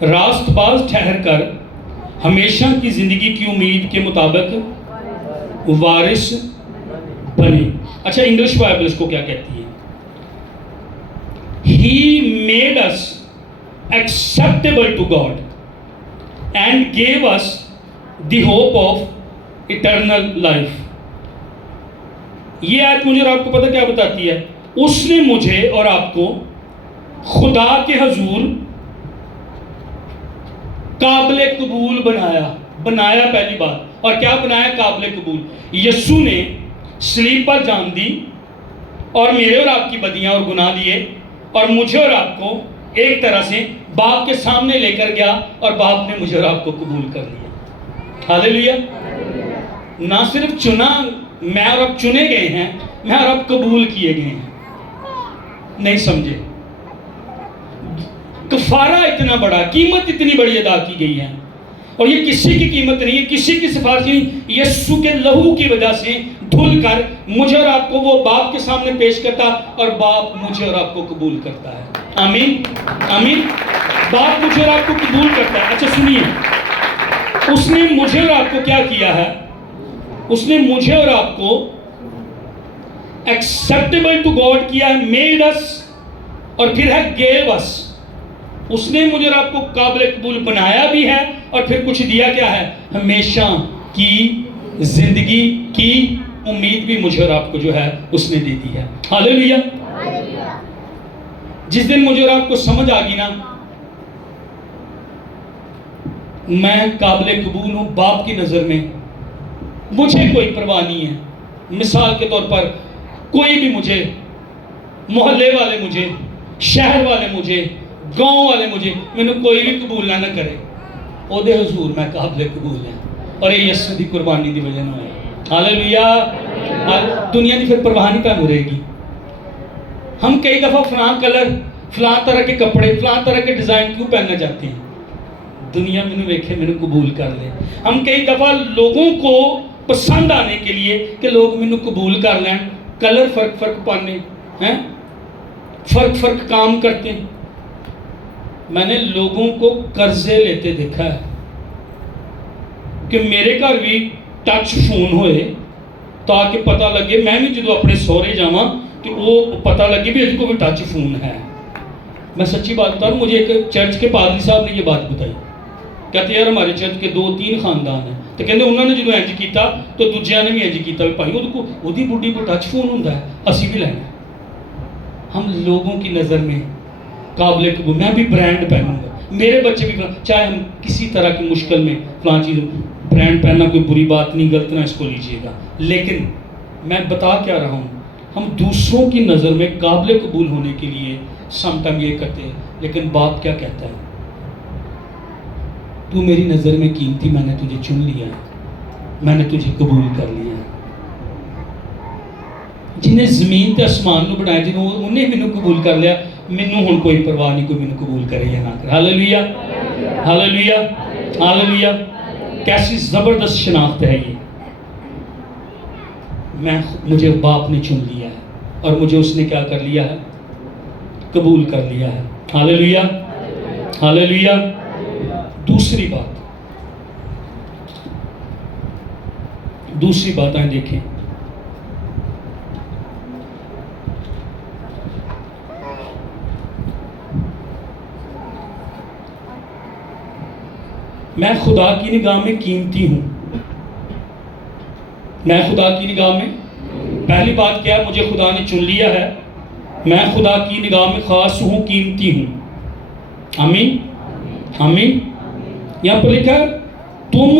راست باز ٹھہر کر ہمیشہ کی زندگی کی امید کے مطابق وارث بنے۔ اچھا، انگلش بائبل اس کو کیا کہتی ہے؟ He made us acceptable to God and gave us the hope of eternal life۔ یہ آیت مجھے اور آپ کو پتہ کیا بتاتی ہے؟ اس نے مجھے اور آپ کو خدا کے حضور قابل قبول بنایا پہلی بات، اور کیا بنایا؟ قابل قبول۔ یسوع نے صلیب پر جان دی اور میرے اور آپ کی بدیاں اور گناہ لیے، اور مجھے اور آپ کو ایک طرح سے باپ کے سامنے لے کر گیا، اور باپ نے مجھے اور آپ کو قبول کر لیا۔ ہاللیلویا۔ نہ صرف چنا، میں اور آپ چنے گئے ہیں، میں اور آپ قبول کیے گئے ہیں۔ نہیں سمجھے؟ کفارہ اتنا بڑا، قیمت اتنی بڑی ادا کی گئی ہے، اور یہ کسی کی قیمت نہیں ہے، کسی کی سفارش نہیں، یسوع کے لہو کی وجہ سے دھل کر مجھے اور آپ کو وہ باپ کے سامنے پیش کرتا، اور باپ مجھے اور آپ کو قبول کرتا ہے۔ آمین آمین۔ باپ مجھے اور آپ کو قبول کرتا ہے۔ اچھا سنیے، اس نے مجھے اور آپ کو کیا کیا ہے؟ اس نے مجھے اور آپ کو acceptable to God کیا ہے، made us، اور پھر ہے gave us۔ اس نے مجھے اور آپ کو قابل قبول بنایا بھی ہے، اور پھر کچھ دیا کیا ہے؟ ہمیشہ کی زندگی کی امید بھی مجھے اور آپ کو جو ہے اس نے دے دی ہے۔ ہاللیلویا۔ جس دن مجھے اور آپ کو سمجھ آ گئی نا، میں قابل قبول ہوں باپ کی نظر میں، مجھے کوئی پرواہ نہیں ہے۔ مثال کے طور پر کوئی بھی مجھے، محلے والے مجھے شہر والے مجھے، گاؤں والے مجھے، مینوں کوئی بھی قبول نہ کرے، او دے حضور میں قابل قبول ہاں، اور یہ یسوع دی قربانی دی وجہ نال ہے۔ ہاللویہ۔ دنیا دی پھر پرواہ نہیں تانوں رہے گی۔ ہم کئی دفعہ فلاں کلر، فلاں طرح کے کپڑے، فلاں طرح کے ڈیزائن کیوں پہننا چاہتے ہیں؟ دنیا مینوں ویکھے، مینوں قبول کر لے۔ ہم کئی دفعہ لوگوں کو پسند آنے کے لیے کہ لوگ مینوں قبول کر لیں، کلر فرق پانے ہیں، فرق کام کرتے ہیں۔ میں نے لوگوں کو قرضے لیتے دیکھا ہے کہ میرے گھر بھی ٹچ فون ہوئے تاکہ پتہ لگے، میں بھی جدو اپنے سہرے جاواں کہ وہ پتہ لگے بھی اج کو بھی ٹچ فون ہے۔ میں سچی بات بتا رہا ہوں، مجھے ایک چرچ کے پادری صاحب نے یہ بات بتائی، کہتے یار ہمارے چرچ کے 2-3 خاندان ہیں، تو کہتے انہوں نے جدو انج کیتا تو دوجیاں نے بھی انج کیتا، بھی بھائی وہ دی بڈھی کو ٹچ فون ہوندا ہے، اسی بھی لینا۔ ہم لوگوں کی نظر میں قابل قبول، میں بھی برانڈ پہنوں گا، میرے بچے بھی، چاہے ہم کسی طرح کی مشکل میں فلاں چیز، برانڈ پہننا کوئی بری بات نہیں، غلط نہ اس کو لیجیے گا، لیکن میں بتا کیا رہا ہوں، ہم دوسروں کی نظر میں قابل قبول ہونے کے لیے سم ٹائم یہ کرتے ہیں، لیکن باپ کیا کہتا ہے؟ تو میری نظر میں قیمتی، میں نے تجھے چن لیا ہے، میں نے تجھے قبول کر لیا ہے۔ جنہیں زمین تے آسمان نو بنایا، جنہوں انہیں مینوں قبول کر لیا، مینوں ہن کوئی پرواہ نہیں کوئی مینوں قبول کرے یا نہ کرے۔ Hallelujah, hallelujah, hallelujah. کیسی زبردست شناخت ہے یہ، مجھے باپ نے چن لیا ہے اور مجھے اس نے کیا کر لیا ہے؟ قبول کر لیا ہے۔ Hallelujah, hallelujah. دوسری باتیں دیکھیں، میں خدا کی نگاہ میں قیمتی ہوں۔ میں خدا کی نگاہ میں، پہلی بات کیا ہے؟ مجھے خدا نے چن لیا ہے، میں خدا کی نگاہ میں خاص ہوں، قیمتی ہوں۔ آمین، آمین۔ یہاں پر لکھا ہے تم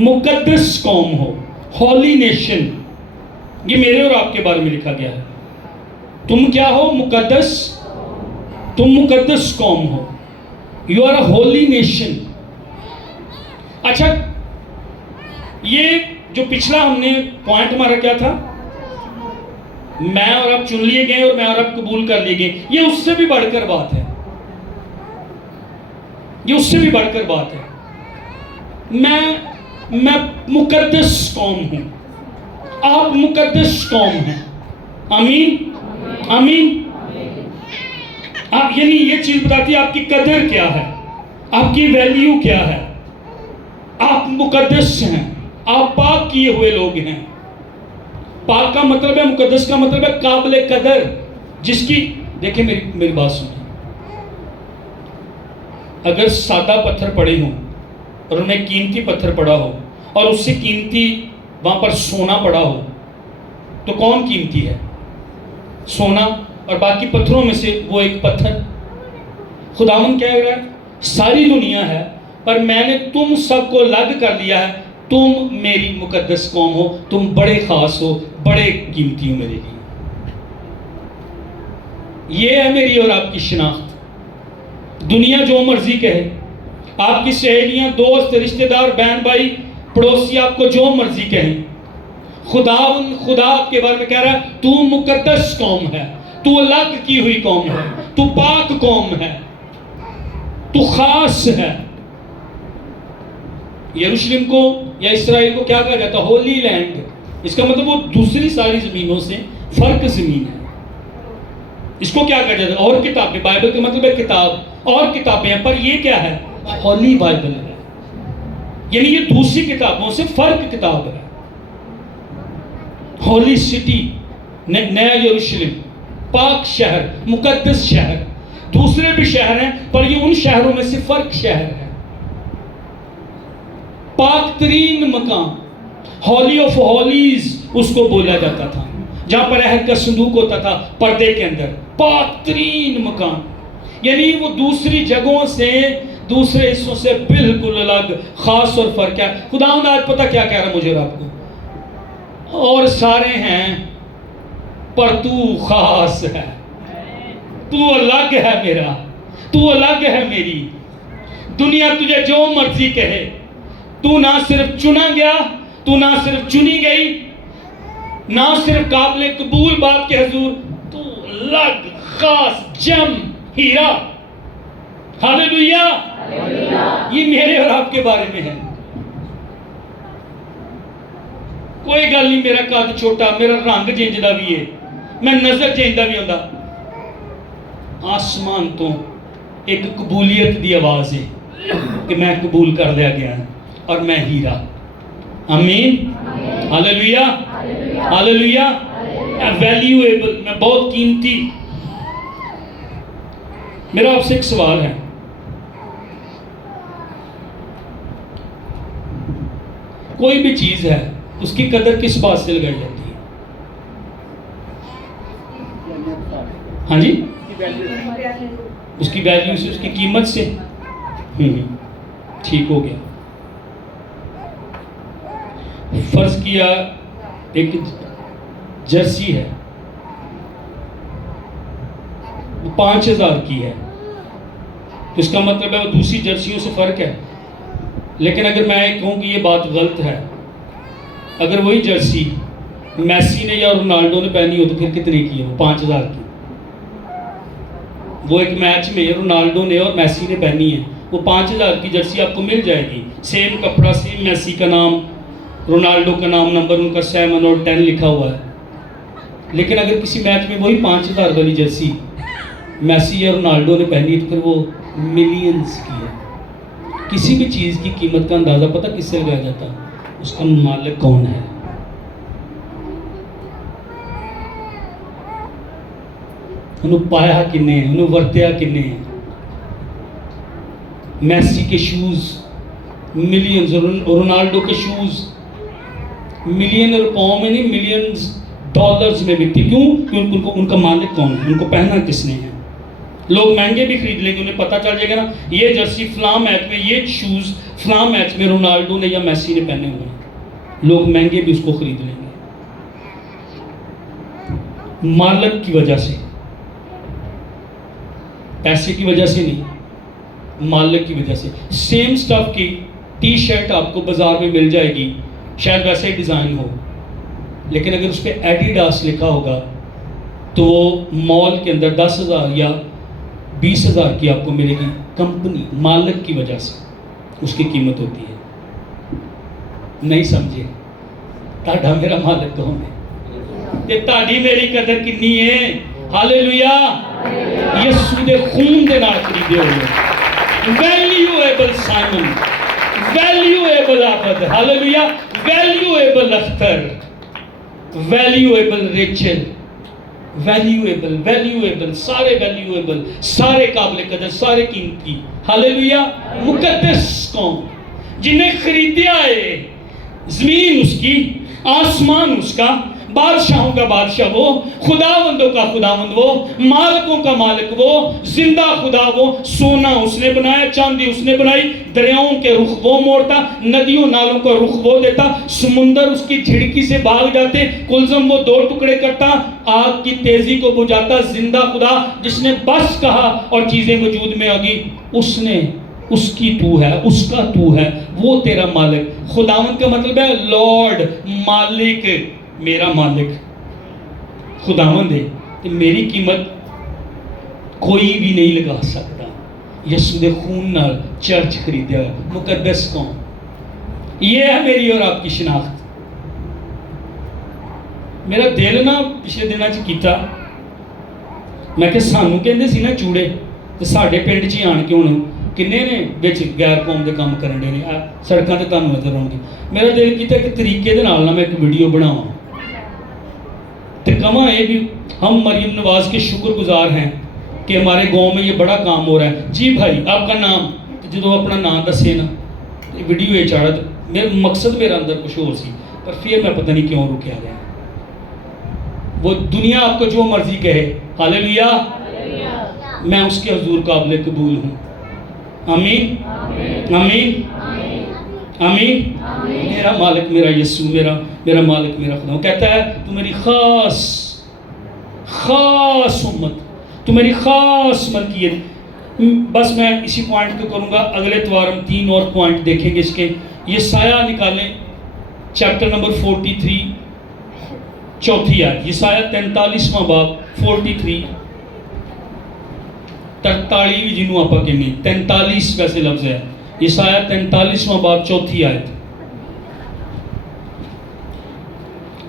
مقدس قوم ہو، ہولی نیشن، یہ میرے اور آپ کے بارے میں لکھا گیا ہے۔ تم کیا ہو؟ مقدس، تم مقدس قوم ہو، you are a holy nation. اچھا، یہ جو پچھلا ہم نے پوائنٹ ہمارا کیا تھا؟ میں اور آپ چن لیے گئے اور میں اور آپ قبول کر لیے گئے، یہ اس سے بھی بڑھ کر بات ہے، یہ اس سے بھی بڑھ کر بات ہے۔ میں مقدس قوم ہوں، آپ مقدس قوم ہیں۔ آمین، آمین۔ آپ یعنی یہ چیز بتاتی ہے آپ کی قدر کیا ہے، آپ کی ویلیو کیا ہے۔ آپ مقدس ہیں، آپ پاک کیے ہوئے لوگ ہیں۔ پاک کا مطلب ہے، مقدس کا مطلب ہے قابل قدر، جس کی، دیکھیں میری بات سنیں، اگر سادہ پتھر پڑے ہوں اور انہیں قیمتی پتھر پڑا ہو اور اس سے قیمتی وہاں پر سونا پڑا ہو تو کون قیمتی ہے؟ سونا، اور باقی پتھروں میں سے وہ ایک پتھر۔ خداوند کہہ رہا ہے ساری دنیا ہے پر میں نے تم سب کو الگ کر لیا ہے، تم میری مقدس قوم ہو، تم بڑے خاص ہو، بڑے قیمتی ہو میرے لیے۔ یہ ہے میری اور آپ کی شناخت۔ دنیا جو مرضی کہے، آپ کی سہیلیاں، دوست، رشتہ دار، بہن بھائی، پڑوسی آپ کو جو مرضی کہیں، خدا آپ کے بارے میں کہہ رہا ہے تو مقدس قوم ہے، تو الگ کی ہوئی قوم ہے، تو پاک قوم ہے، تو خاص ہے۔ یروشلم کو یا اسرائیل کو کیا کہا جاتا ہے؟ ہولی لینڈ۔ اس کا مطلب وہ دوسری ساری زمینوں سے فرق زمین ہے۔ اس کو کیا کہا جاتا ہے؟ اور کتابیں، بائبل کا مطلب ہے کتاب، اور کتابیں ہیں، پر یہ کیا ہے؟ ہولی بائبل ہے، یعنی یہ دوسری کتابوں سے فرق کتاب ہے۔ ہولی سٹی، نیا یروشلم، پاک شہر، مقدس شہر۔ دوسرے بھی شہر ہیں پر یہ ان شہروں میں سے فرق شہر ہے۔ پاک ترین مقام، ہولی آف ہولیز اس کو بولا جاتا تھا، جہاں پر عہد کا صندوق ہوتا تھا پردے کے اندر۔ پاک ترین مقام، یعنی وہ دوسری جگہوں سے، دوسرے حصوں سے بالکل الگ، خاص اور فرق ہے۔ خداوند آج پتہ کیا کہہ رہا مجھے اور آپ کو؟ اور سارے ہیں پر تو خاص ہے۔ تو الگ ہے میرا، تو الگ ہے میری. دنیا تجھے جو مرضی کہے، تو نہ صرف چنا گیا، تو نہ صرف چنی گئی، نہ صرف قابل قبول بات کے حضور، تو الگ، خاص، جم، ہیرا. ہاللیلویہ. یہ میرے اور آپ کے بارے میں ہے. کوئی گل نہیں میرا قد چھوٹا، میرا رنگ جینجدا بھی ہے، میں نظر جینجدا بھی ہوندا. آسمان تو ایک قبولیت دی آواز ہے کہ میں قبول کر لیا گیا اور میں ہیرا. آمین. ہاللیلویہ. ہاللیلویہ. ویلیویبل، میں بہت قیمتی. میرا آپ سے ایک سوال ہے، کوئی بھی چیز ہے اس کی قدر کس بات سے لگائی جاتی ہے؟ ہاں جی، اس کی ویلیو سے، اس کی قیمت سے. ٹھیک ہو گیا. فرض کیا ایک جرسی ہے، 5,000 کی ہے، تو اس کا مطلب ہے وہ دوسری جرسیوں سے فرق ہے. لیکن اگر میں کہوں کہ یہ بات غلط ہے، اگر وہی جرسی میسی نے یا رونالڈو نے پہنی ہو تو پھر کتنے کی ہے؟ وہ 5,000 کی. وہ ایک میچ میں رونالڈو نے اور میسی نے پہنی ہے، وہ 5,000 کی جرسی آپ کو مل جائے گی. سیم کپڑا، سیم، میسی کا نام، رونالڈو کا نام، نمبر ان کا 7 اور 10 لکھا ہوا ہے. لیکن اگر کسی میچ میں وہی 5,000 والی جرسی میسی یا رونالڈو نے پہنی ہے تو پھر وہ ملینز کی ہے. کسی بھی چیز کی قیمت کا اندازہ پتہ کس سے لگایا جاتا ہے؟ اس کا مالک کون ہے. انہوں پایا کنے ہیں، انہوں ورتیا کنے ہیں. میسی کے شوز ملینز، رونالڈو کے شوز ملین روپوں میں نہیں، ملینز ڈالرز میں بکتی. کیوں؟ کیونکہ ان کا مالک کون ہے، ان کو پہنا کس نے ہے. لوگ مہنگے بھی خرید لیں گے، انہیں پتہ چل جائے گا نا یہ جرسی فلاں میچ میں، یہ شوز فلاں میچ میں رونالڈو نے یا میسی نے پہنے ہوئے ہیں. لوگ مہنگے بھی اس کو خرید لیں گے. مالک کی وجہ سے، پیسے کی وجہ سے نہیں، مالک کی وجہ سے. سیم سٹف کی ٹی شرٹ آپ کو بازار میں مل جائے گی، شاید ویسا ہی ڈیزائن ہو، لیکن اگر اس پہ ایڈیڈاس لکھا ہوگا تو مال کے اندر 10,000 یا 20,000 کی آپ کو ملے گی. کمپنی، مالک کی وجہ سے اس کی قیمت ہوتی ہے. نہیں سمجھے؟ تاڑا میرا مالک کون ہے؟ کہ تاڑی میری قدر کنی ہے. ہاللیلویہ. یسوع دے خون دے نال خریدے ہوئے. Valuable Simon, valuable Abd. Hallelujah. Valuable Akhtar, valuable Rachel, valuable, valuable, سارے ویلیویبل، سارے قابل قدر، سارے قیمتی. ہاللیلویہ. مقدس قوم جنہیں خریدیا ہے. زمین اس کی، آسمان اس کا، بادشاہوں کا بادشاہ وہ، خداوندوں کا خداوند وہ، مالکوں کا مالک وہ، زندہ خدا وہ. سونا اس نے بنایا، چاندی اس نے بنائی. دریاؤں کے رخ وہ موڑتا، ندیوں نالوں کا رخ وہ دیتا. سمندر اس کی جھڑکی سے بھاگ جاتے، کلزم وہ 2 ٹکڑے کرتا، آگ کی تیزی کو بجھاتا. زندہ خدا جس نے بس کہا اور چیزیں وجود میں آ گئی. اس نے، اس کی تو ہے، اس کا تو ہے، وہ تیرا مالک. خداوند کا مطلب ہے لارڈ، مالک. میرا مالک خداوند ہے. میری قیمت کوئی بھی نہیں لگا سکتا. یسوع دے خون نال چرچ خریدیا. مقدس قوم. یہ ہے میری اور آپ کی شناخت. میرا دل نا پچھلے دنوں چ کیتا، میں کہ سانوں کہندے سی نا چوڑے، تے ساڈے پنڈ چ آن کے ہن کنے نے وچ غیر قوم دے کام کرن دے نے سڑکاں تے تانوں نظر آਉਣگے. میرا دل کیتا کہ طریقے دے نال میں ایک ویڈیو بناواں تے کہاں یہ بھی ہم مریم نواز کے شکر گزار ہیں کہ ہمارے گاؤں میں یہ بڑا کام ہو رہا ہے. جی بھائی آپ کا نام؟ جدو اپنا نام دسے نا ویڈیو یہ چاڑا تو میرا مقصد میرا اندر کچھ اور سی، پر پھر میں پتہ نہیں کیوں رکیا گیا. وہ دنیا آپ کو جو مرضی کہے، ہاللیلویہ، میں اس کے حضور قابل قبول ہوں. آمین آمین آمین. میرا مالک میرا یسوع، میرا مالک میرا خدا. وہ کہتا ہے تو میری خاص امت، میری خاص ملکیت. بس میں اسی پوائنٹ کو کروں گا. اگلے اتوار ہم 3 اور پوائنٹ دیکھیں گے اس کے. یہ سایہ نکالیں, چیپٹر نمبر 43 چوتھی آیت. یہ سایہ 43واں باب 43 43 بھی جنوں آپ کے نہیں 43 ویسے لفظ ہے. یہ سایہ 43واں باب چوتھی آیت.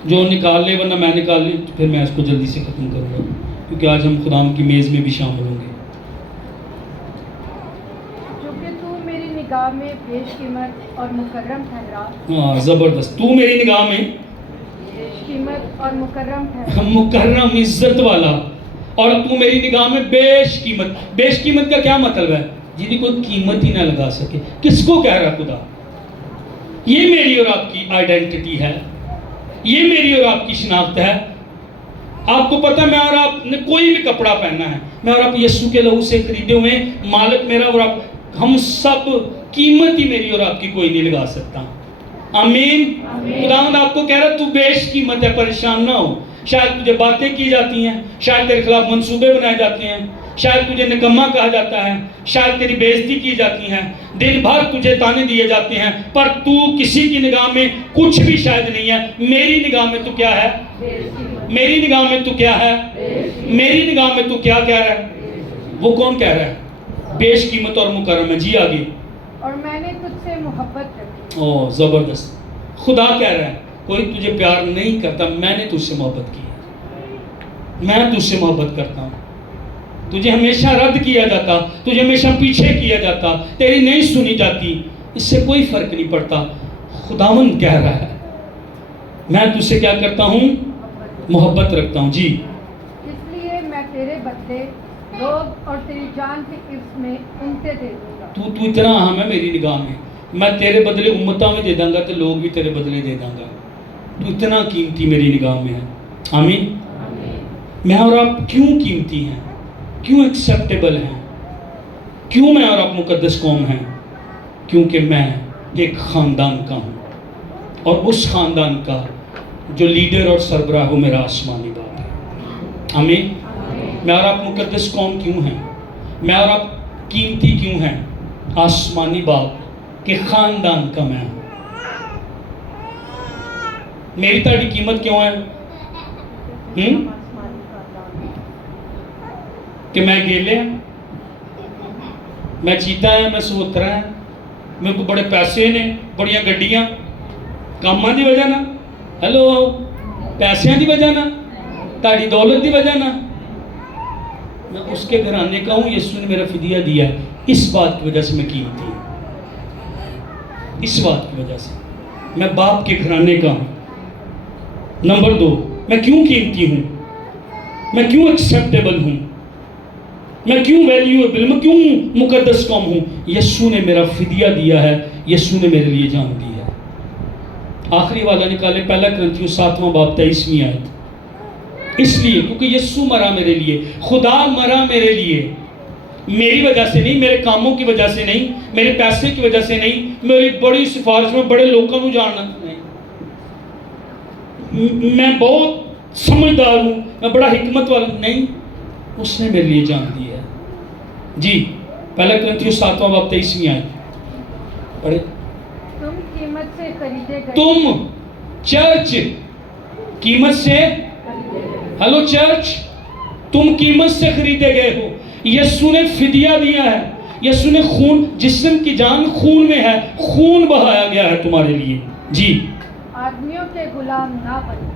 جو نکال لے, ورنہ میں نکال لیں تو پھر میں اس کو جلدی سے ختم کروں گا, کیونکہ آج ہم خدا کی میز میں بھی شامل ہوں گے. چونکہ تو میری نگاہ میں بیش قیمت اور مکرم ٹھہرا. ہاں زبردست. تو میری نگاہ میں بیش قیمت اور مکرم ٹھہرا. مکرم, عزت والا, اور تو میری نگاہ میں بیش قیمت. بیش قیمت کا کیا مطلب ہے؟ جنہیں کوئی قیمت ہی نہ لگا سکے. کس کو کہہ رہا خدا؟ یہ میری اور آپ کی آئیڈینٹی ہے, یہ میری اور آپ کی شناخت ہے. آپ کو پتہ میں اور آپ نے کوئی بھی کپڑا پہننا ہے, میں اور آپ یسوع کے لہو سے خریدے ہوئے, مالک میرا اور آپ, ہم سب قیمت ہی میری اور آپ کی کوئی نہیں لگا سکتا. آمین. خداوند آپ کو کہہ رہا تو بیش قیمت ہے, پریشان نہ ہو. شاید تجھے باتیں کی جاتی ہیں, شاید تیرے خلاف منصوبے بنائے جاتے ہیں, شاید تجھے نکما کہا جاتا ہے, شاید تیری بے عزتی کی جاتی ہے, دن بھر تجھے تانے دیے جاتے ہیں, پر تو کسی کی نگاہ میں کچھ بھی شاید نہیں ہے. میری نگاہ میں تو کیا ہے؟ میری نگاہ میں تو کیا ہے؟ میری نگاہ میں تو کیا کہہ رہا ہے؟ وہ کون کہہ رہا ہے؟ بیش قیمت اور مکرم ہے. جی آگے. اور میں نے تجھ سے محبت رکھی. اوہ زبردست. خدا کہہ رہا ہے کوئی تجھے پیار نہیں کرتا, میں نے تجھ سے محبت کی ہے. میں تجھ سے محبت کرتا ہوں. تجھے ہمیشہ رد کیا جاتا, تجھے ہمیشہ پیچھے کیا جاتا, تیری نہیں سنی جاتی, اس سے کوئی فرق نہیں پڑتا. خداوند کہہ رہا ہے میں تجھ سے کیا کرتا ہوں؟ محبت رکھتا ہوں. جی. اس لیے میں تیرے بدلے لوگ اور تیری جان کے عوض میں انتے دے دوں گا. تو اتنا اہم ہے میری نگاہ میں. میں تیرے بدلے امتوں میں دے دوں گا تو لوگ بھی تیرے بدلے دے دوں گا. تو اتنا قیمتی میری نگاہ میں ہے. آمین. میں اور آپ کیوں قیمتی ہیں؟ کیوں ایکسیپٹیبل ہیں؟ کیوں میں اور آپ مقدس قوم ہیں؟ کیونکہ میں ایک خاندان کا ہوں, اور اس خاندان کا جو لیڈر اور سربراہ وہ میرا آسمانی باپ ہے. آمین. میں اور آپ مقدس قوم کیوں ہیں؟ میں اور آپ قیمتی کیوں ہیں؟ آسمانی باپ کے خاندان کا میں ہوں. میری تاڑی قیمت کیوں ہے؟ کہ میں گیلے ہیں, میں چیتا ہے, میں سوترا ہے, میرے کو بڑے پیسے نے, بڑیاں گڈیاں, کاماں دی وجہ نہ, ہیلو, پیسیاں دی وجہ نہ, تاڑی دولت دی وجہ نہ, میں اس کے گھرانے کا ہوں. یسوع نے میرا فدیہ دیا ہے. اس بات کی وجہ سے میں قیمتی ہوں. اس بات کی وجہ سے میں باپ کے گھرانے کا ہوں. نمبر 2, میں کیوں قیمتی ہوں؟ میں کیوں ایکسیپٹیبل ہوں؟ میں کیوں ویلیویبل, میں کیوں مقدس قوم ہوں؟ یسوع نے میرا فدیہ دیا ہے, یسوع نے میرے لیے جان دی ہے. آخری والا نکالے, پہلا کرنتھیوں 7واں باب 23ویں آیت. اس لیے کیونکہ یسوع مرا میرے لیے, خدا مرا میرے لیے, میری وجہ سے نہیں, میرے کاموں کی وجہ سے نہیں, میرے پیسے کی وجہ سے نہیں, میری بڑی سفارش میں بڑے لوگوں کو جاننا نہیں, میں بہت سمجھدار ہوں, میں بڑا حکمت والا نہیں, اس نے میرے لیے جان دی ہے. جی. پہلا کرنتھیوں 7واں باب 23ویں آیت پڑھے. تم قیمت سے خریدے گئے. تم چرچ قیمت سے, ہلو چرچ, تم قیمت سے خریدے گئے ہو. یسوع نے فدیہ دیا ہے, یسوع نے خون, جسم کی جان خون میں ہے, خون بہایا گیا ہے تمہارے لیے. جی. آدمیوں کے غلام نہ بنو.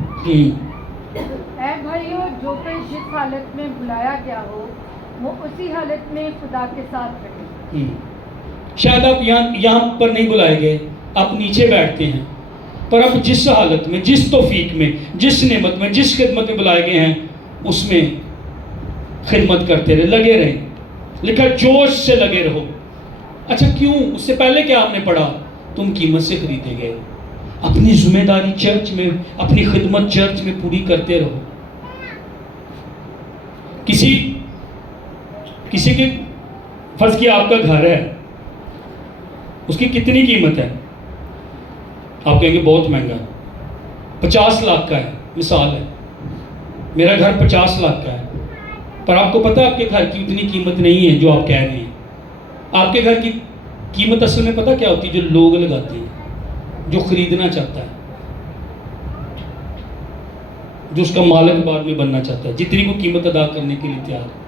اے بھائیو, جو کوئی جس حالت میں بلایا گیا ہو وہ اسی حالت میں خدا کے ساتھ رہے. شاید آپ یہاں پر نہیں بلائے گئے, آپ نیچے بیٹھتے ہیں, پر آپ جس حالت میں, جس توفیق میں, جس نعمت میں, جس خدمت میں بلائے گئے ہیں اس میں خدمت کرتے رہے, لگے رہیں. لکھا جوش سے لگے رہو. اچھا کیوں؟ اس سے پہلے کیا آپ نے پڑھا؟ تم قیمت سے خریدے گئے. اپنی ذمہ داری چرچ میں, اپنی خدمت چرچ میں پوری کرتے رہو. کسی کے فرض کیا آپ کا گھر ہے, اس کی کتنی قیمت ہے؟ آپ کہیں گے بہت مہنگا, 50 لاکھ کا ہے. مثال ہے, میرا گھر 50 لاکھ کا ہے. پر آپ کو پتہ آپ کے گھر کی اتنی قیمت نہیں ہے جو آپ کہہ رہے ہیں. آپ کے گھر کی قیمت اصل میں پتہ کیا ہوتی ہے؟ جو لوگ لگاتے ہیں، جو خریدنا چاہتا ہے، جو اس کا مالک بعد میں بننا چاہتا ہے، جتنی کو قیمت ادا کرنے کے لیے تیار ہے.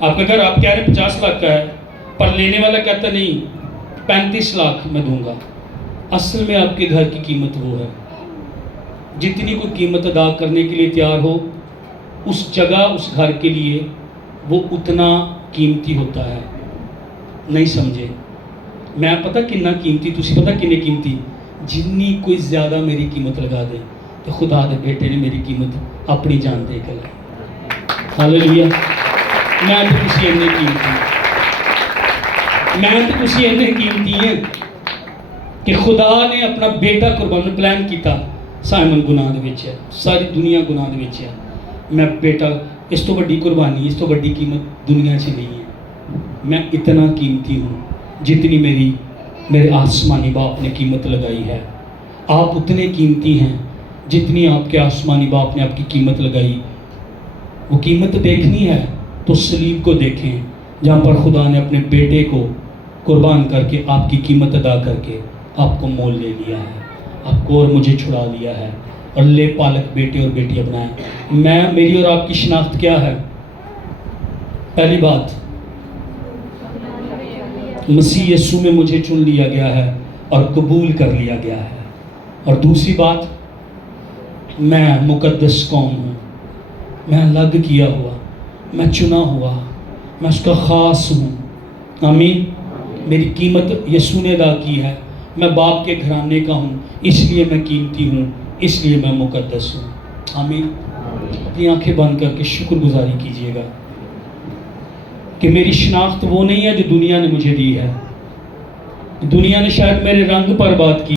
آپ کا گھر آپ کہہ رہے ہیں 50 لاکھ کا ہے، پر لینے والا کہتا نہیں 35 لاکھ میں دوں گا. اصل میں آپ کے گھر کی قیمت وہ ہے جتنی کو قیمت ادا کرنے کے لیے تیار ہو، اس جگہ اس گھر کے لیے وہ اتنا قیمتی ہوتا ہے. نہیں سمجھے؟ میں پتہ کتنا قیمتی، تسی پتہ کتنے قیمتی؟ جنی کوئی زیادہ میری قیمت لگا دے تو خدا دے بیٹے نے میری قیمت اپنی جان دے کے لائی. ہاللیلویا. میں تو تسی اینے قیمتی، میں تو تسی اینے قیمتی ہیں کہ خدا نے اپنا بیٹا قربان پلان کیتا. سائمن گناہ دے وچ ہے، ساری دنیا گناہ دے وچ ہے. میں بیٹا اس تو بڑی قربانی، اس تو بڑی قیمت دنیا سے نہیں ہے. میں اتنا قیمتی ہوں جتنی میرے آسمانی باپ نے قیمت لگائی ہے. آپ اتنے قیمتی ہیں جتنی آپ کے آسمانی باپ نے آپ کی قیمت لگائی. وہ قیمت دیکھنی ہے تو صلیب کو دیکھیں، جہاں پر خدا نے اپنے بیٹے کو قربان کر کے آپ کی قیمت ادا کر کے آپ کو مول لے لیا ہے، آپ کو اور مجھے چھڑا لیا ہے اور لے پالک بیٹے اور بیٹیاں بنائیں. میری اور آپ کی شناخت کیا ہے؟ پہلی بات، مسیح یسوع میں مجھے چن لیا گیا ہے اور قبول کر لیا گیا ہے. اور دوسری بات، میں مقدس قوم ہوں، میں الگ کیا ہوا، میں چنا ہوا، میں اس کا خاص ہوں. آمین. میری قیمت یسوع نے ادا کی ہے. میں باپ کے گھرانے کا ہوں، اس لیے میں قیمتی ہوں، اس لیے میں مقدس ہوں. آمین. اپنی آنکھیں بند کر کے شکر گزاری کیجیے گا کہ میری شناخت وہ نہیں ہے جو دنیا نے مجھے دی ہے. دنیا نے شاید میرے رنگ پر بات کی.